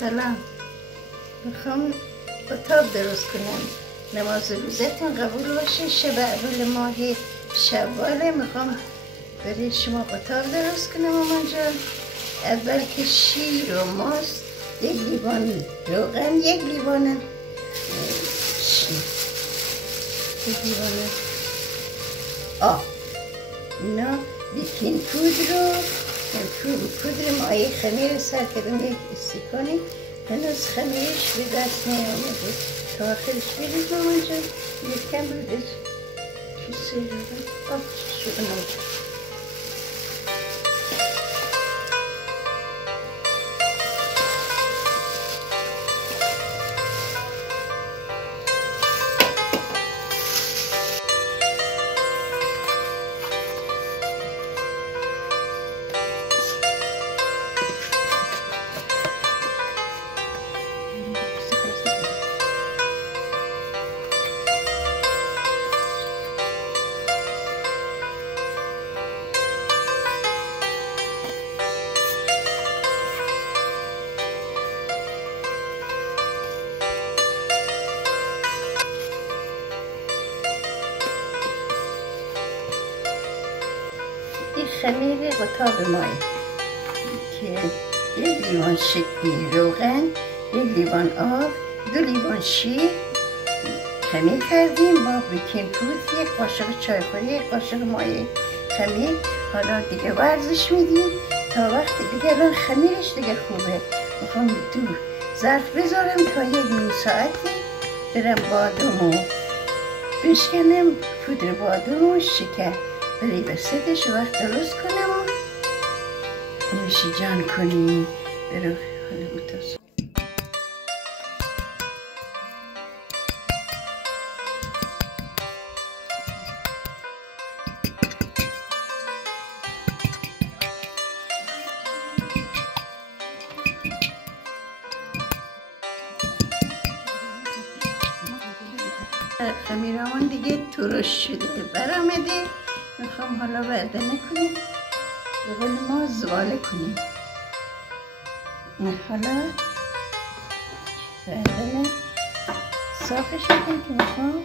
سلام. میخوام اتاق درست کنم. نماز روزتون قبول باشه. شب اول ماه شواله. میخوام برای شما اتاق درست کنم مامان جان. اول که شیر و ماست، 1 لیوان روغن، 1 لیوان شیر، 1 لیوان آب، اینا بیکینگ پودر رو پودر مایه خمیر سر کردم 1 استکانی. هنوز خمیرش به دست نیامده، تا آخرش برید مامان جان. یکم بودش کیسه روغن آب شده نمید. این خمیر قطاب مایه که 1 لیوان روغن، 1 لیوان آب، 2 لیوان شیر خمیر کردیم با بیکینگ پودر، 1 قاشق چایخوری، 1 قاشق مایه خمیر. حالا دیگه ورزش میدیم تا وقتی دیگه الان خمیرش دیگه خوبه. میخوام تو ظرف بذارم تا 1 نیم ساعتی برم بادومو بشکنم، پودر بادوم و شکر برای بسیدش وقت درست کنم و نوشی جان کنیم. برو حالا بوتاز خمیرامون دیگه ترش شده برآمده. میخوام حالا بردنه کنیم، به قول ما زواله کنیم. حالا بردنه صافش کنیم که میخوام